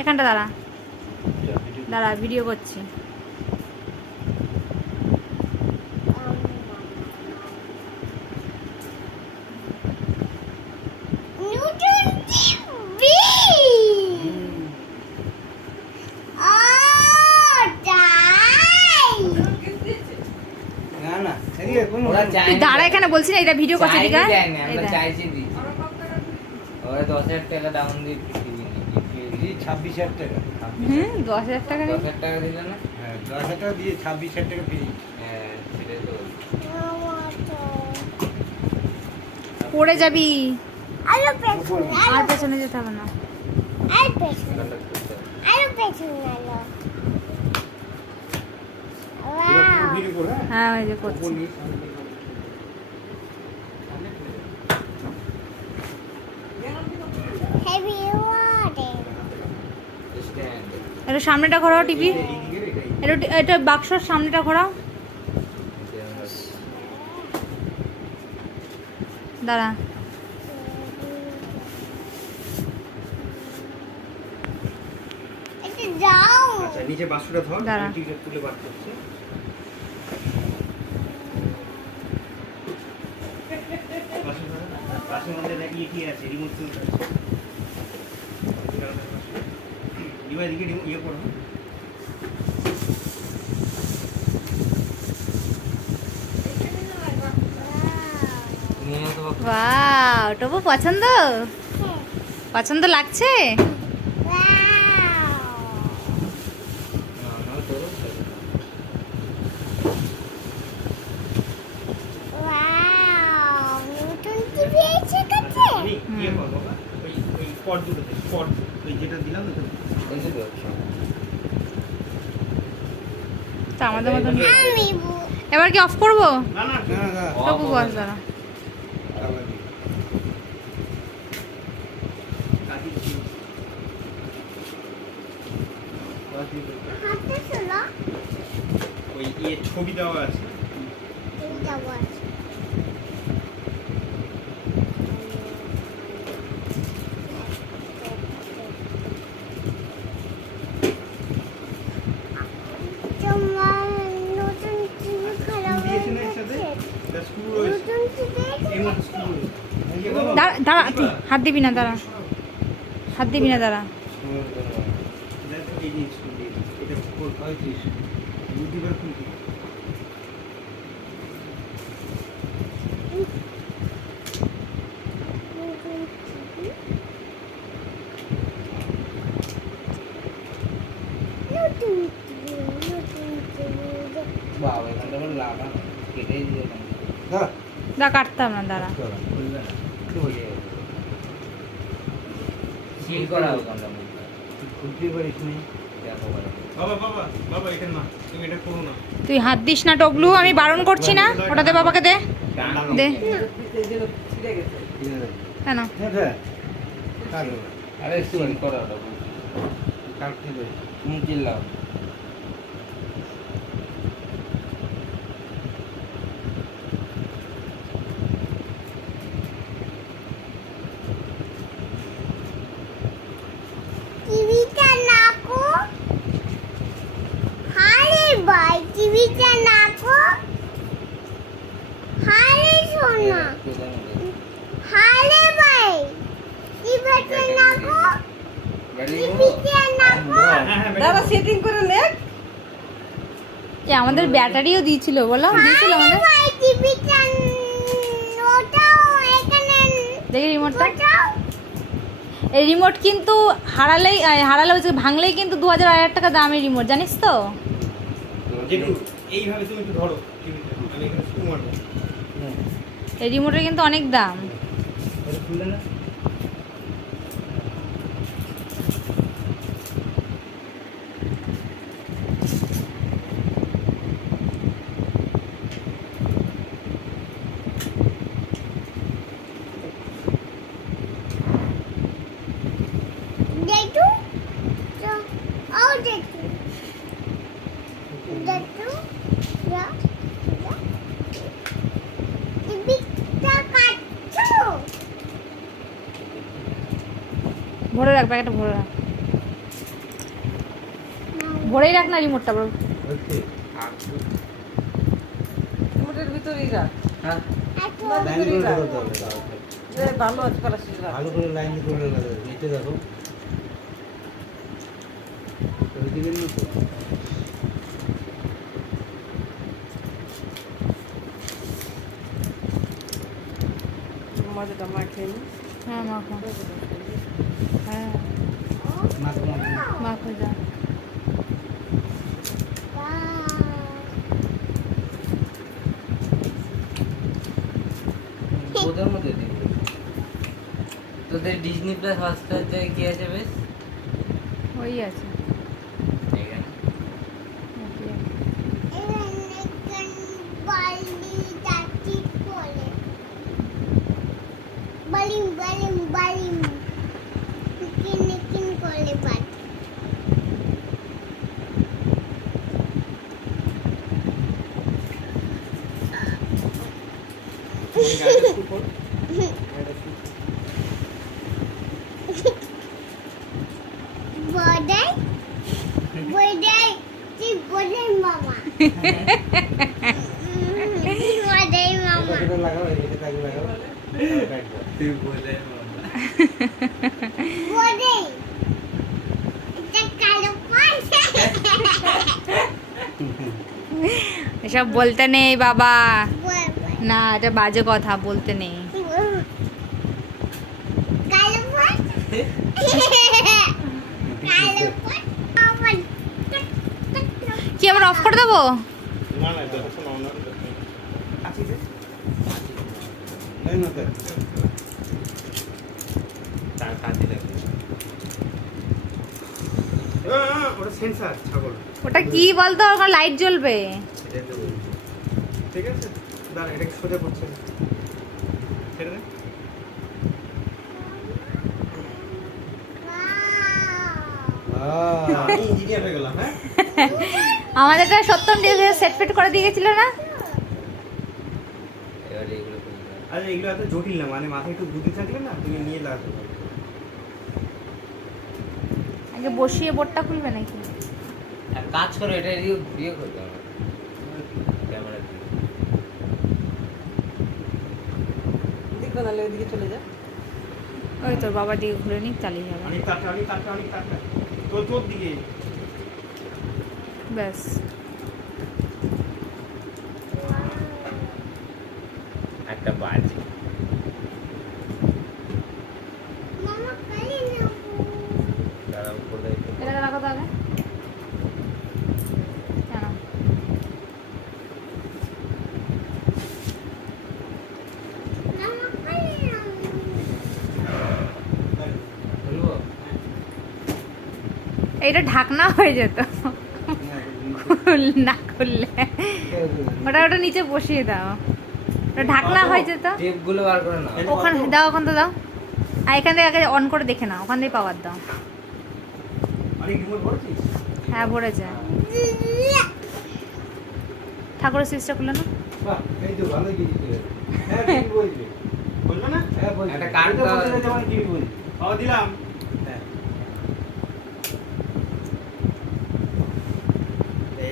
এখানটা দাঁড়া দাঁড়া, ভিডিও করছি। দাঁড়া এখানে বলছি না, এটা ভিডিও করছি। ঠিক আছে, 10,000 টাকা ডাউন দিয়ে 26,000 টাকা। 10,000 টাকা 10,000 টাকা দিলে না? হ্যাঁ 10,000 টাকা দিয়ে 26,000 টাকা ফ্রি। হ্যাঁ সেটাই তো বলছি। পড়ে যাবি, আলো পেছন আর পেছনে যেতে হবে না। আলো পেছন কন্টাক্ট করতে হবে। আলো পেছন আলো এবার ভিডিও করো, হ্যাঁ? হ্যাঁ ওই যে করছি। উপর নিচ। Heavy water stand. একটু সামনেটা ঘোরাও টিভি, এইদিকে এটাই। একটু এটা বাক্সর সামনেটা ঘোরাও। দাঁড়া, একটু যাও আচ্ছা নিচে বাক্সটা ধর, দাঁড়া। আমি টিকিট তুলে বার করছি। বাক্সের মধ্যে দেখি কি আছে, রিমোট আছে। এদিকে ইয়ে করো। নিয়ে তো ওয়াও টপু পছন্দ, পছন্দ লাগছে। না তো ওয়াও নতুন টিভি এসে গেছে আমি ইয়ে করো বাবা, ওই পট দুটোতে, পট ওই যেটা দিলাম ওটা। এই তো আচ্ছা। তা আমাদের মতন। আমি এবার কি অফ করবো? না না না না টপু বস দাঁড়া। হাতে চলো ওই ইয়ে ছবি দেওয়া আছে। তুমি যাবো আছে তোমার নতুন টিভি খারাপ হয়ে দিয়েছে না একসাথে? গেছে এটা স্ক্রু রয়েছে। নতুন টিভি এই মতো স্ক্রু রয়েছে। এই যে বাবা, দাঁড়া দাঁড়া, তুই হাত দিবি না, দাঁড়া হাত দিবি না, দাঁড়া। এটা এই যে স্ক্রু দিয়ে দিয়েছে। এটা 35 বুদ্ধিবার খুলছি। নতুন টিভি নতুন টিভি বাবা এখানটা আবার লাগানো কেটেই দিয়ে দেন। হ্যাঁ দাঁড়া কাটতাম না, দাঁড়া। খুলবে না একটু হয়ে যাবে। সিল করা হবে কোনটা মধ্যে খুলতে পারিস নি। দেখো বলে বাবা বাবা বাবা এটা না, তুমি এটা করো না। তুই হাত দিস না টগলু, আমি বারণ করছি না। ওটা দে বাবাকে, দে দে। কেন? হ্যাঁ কাটো আরে সিল করা ওটা কাটতে দে। তুমি চিল্লাও। টিভিটা নাকো হারে ভাই টিভিটা নাকো হারে সোনা হারে ভাই টিভিটা নাকো টিভিটা নাকো দাদা সেটিং করে নে। এ আমাদের ব্যাটারিও দিয়েছিল, বলো দিয়েছিল হারে আমাদের। ভাই টিভিটা ওটাও এখানে দেখি রিমোটটা। ওটাও এই রিমোট কিন্তু হারালে হচ্ছে ভাঙলেই কিন্তু 2,000 টাকা দাম এই রিমোট, জানিস তো? যেটু এইভাবে তুমি একটু ধরো টিভিটা, আমি এখানে স্ক্রু মারবো। এই রিমোটের কিন্তু অনেক দাম। এটা খুললে না? দেখো তো ও দেখো দেখো যা টিভিটা কাটছো ভরে রাখ, প্যাকেটটা ভরে রাখ। ভরেই রাখ না রিমোটটা বড়। হচ্ছে রিমোটের ভিতরেই রাখ। হ্যাঁ এত লাইন করে লাগাতে হবে ভালো আছে প্লাস্টিক রাখ। ভালো করে লাইন করে লাগাতে হবে নিচে দেখো ওই দিকে নিয়ে তো মজাটা মাখিয়ে নি। হ্যাঁ মাখো, হ্যাঁ মাছ মাখো যা। ওদের মধ্যে দিবি তোদের ডিজনি প্লাস হটস্টার থেকে কি আছে বেশ ওই আছে এখানে ওকে। বালিম বালিম বালিম কিন কিন করে বাট বড়াই বড়াই তুই বড়াই মামা বড়াই মামা এটা লাগাও এটা তাকে লাগাও তুই বলে বড়াই এটা কালো পাঁচ এসব বলতে নেই বাবা, বড় না এটা বাজে কথা, বলতে নেই। কালো পাঁচ কালো পাঁচ আমার কি আমরা অফ করে দেবো? না না যতক্ষণ অন আছে যে নাই না তার কাছে লাগবে ওটা সেন্সর ছাগল ওটা কি বলতো, ওখানে লাইট জ্বলবে। সেটা তো বলছি ঠিক আছে দাঁড়া এটা সোজা করছে ছেড়ে দে আমি ইঞ্জিনিয়ার হয়ে গেলাম হ্যাঁ আমাদেরটা সত্যম দিয়ে সেট ফিট করে দিয়ে গেছিল না? এবারে এগুলো করতে হবে। আরে এগুলো এত জটিল না মানে মাথায় একটু বুদ্ধি থাকলে না তুমি নিয়ে লাগাতে পারো আগে বসিয়ে বোর্ডটা খুলবে নাকি? আর কাজ করো এটা এদিকে ঘুরিয়ে করতে হবে ক্যামেরা দিয়ে দেখবে নাহলে ওইদিকে চলে যা। ওই তোর বাবার দিকে ঘুরে নিক, চালিয়ে যাবে। অনেক তাড়াতাড়ি অনেক তাড়াতাড়ি অনেক তাড়াতাড়ি তোর দিকে ব্যাস। একটা বাজি মামা কালি না দাঁড়াও কোথায় এটাকে রাখো তাহলে। কেন? মামা কালি না খুলবো এইটা ঢাকনা হয়ে যেত না খুললে। ওটা ওটা নিচে বসিয়ে দাও, ওটা ঢাকনা হয়ে যেত। টেপগুলো বার করে নাও ওখানে দাও, ওখান তো দাও। আর এখান থেকে আগে অন করে দেখে নাও, ওখান থেকে পাওয়ার দাও। অনেক রিমোট ভরছিস হ্যাঁ ভরেছে। ঠাকুরের সুইচটা খুলে না। বাহ এই তো ভালো জিনিস হ্যাঁ টিভি বলবি বলবো না হ্যাঁ বলবি একটা কার্ড এটা বলতে না যেমন টিভি বলবি ও দিলাম হ্যাঁ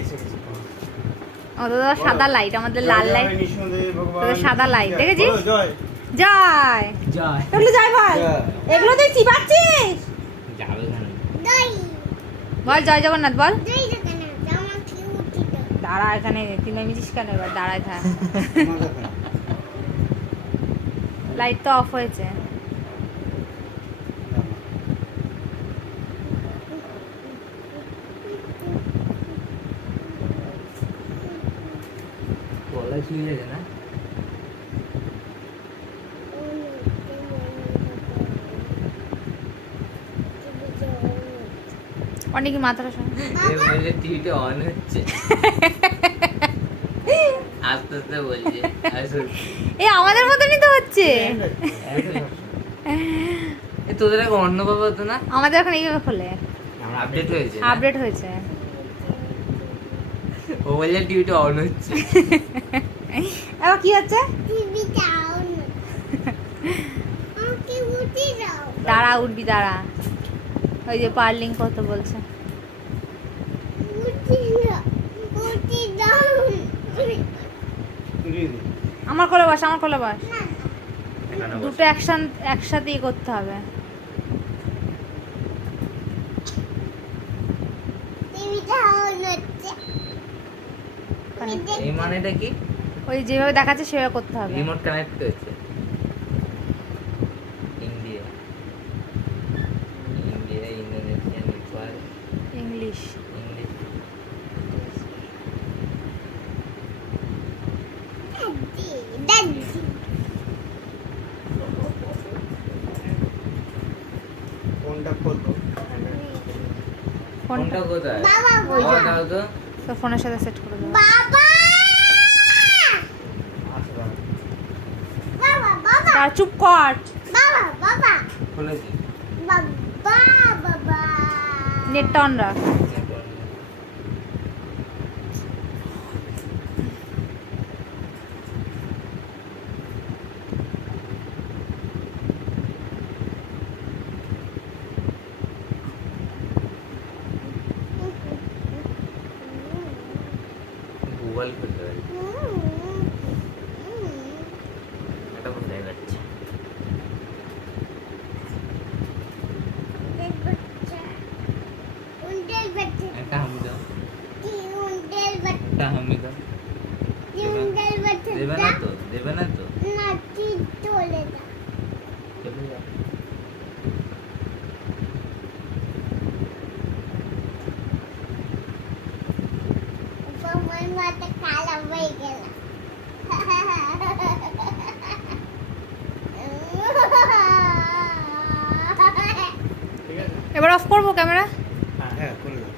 এসে গেছে ও দাদা সাদা লাইট, আমাদের লাল লাইট। তোদের সাদা light, দেখেছিস? জয় জয় জয় এগুলো জয় ভাই, জয়। এগুলো তুই চিবাচ্ছিস? যাবে কেন দই বল জয় জগন্নাথ বল। দই দোকানে জামা কি উঠিত দাঁড়া এখানে, তুই নেমেছিস কেন? এবার দাঁড়ায় থাক। লাইট তো অফ হয়েছে। গলায় শুয়ে যাবে না অনেক মাথাটা শোন। বলছে টিভিটা অন হচ্ছে আস্তে আস্তে বলছে আসলে এ আমাদের মতনই তো হচ্ছে। তোদের আগে অন্য বাবা হতো না আমাদের এখন এইভাবে খোলে, আপডেট হয়েছে না? আপডেট হয়েছে। ও বলছে টিভিটা অন হচ্ছে এবার কি হচ্ছে? টিভি দাও না আমাকে উঠি দাও দাঁড়া উঠবি, দাঁড়া। ওই যে পার্লিং কত বলছে। ঘুরিয়ে দিই। আমার কোলে বস, আমার কোলে বস। এখানে বস। দুটো একসাথেই করতে হবে। টিভিটা অন হচ্ছে আমি এই দেখতে মানেটা কি? ওই যেভাবে দেখাচ্ছে সেভাবে করতে হবে। রিমোট কানেক্ট হয়েছে। India, India, Indonesia, Nepal, English. English. দাদি ফোনটা খোলো। ফোনটা ফোনটা কোথায়? বাবা ওই যে। দাও তো। তো ফোনের সাথে সেট করে দেবো। বাবা আসলাম। বাবা বাবা আর চুপ কর। বাবা বাবা খুলেছি। বাবা বাবা নেটটা অন রাখ। গুগল খুলতে হবে। এটা বোঝা যাচ্ছে। উন্ডেল বাচ্চা এটা আমি দাও। কি উন্ডেল বাচ্চা এটা আমি দাও। কি উন্ডেল বাচ্চা দেবে না তো? দেবে না তো? না কি চলে যা চলে যাও। আমার মাথা কালা হয়ে গেল ঠিক আছে? এবার অফ করবো ক্যামেরা। হ্যাঁ, করে দাও।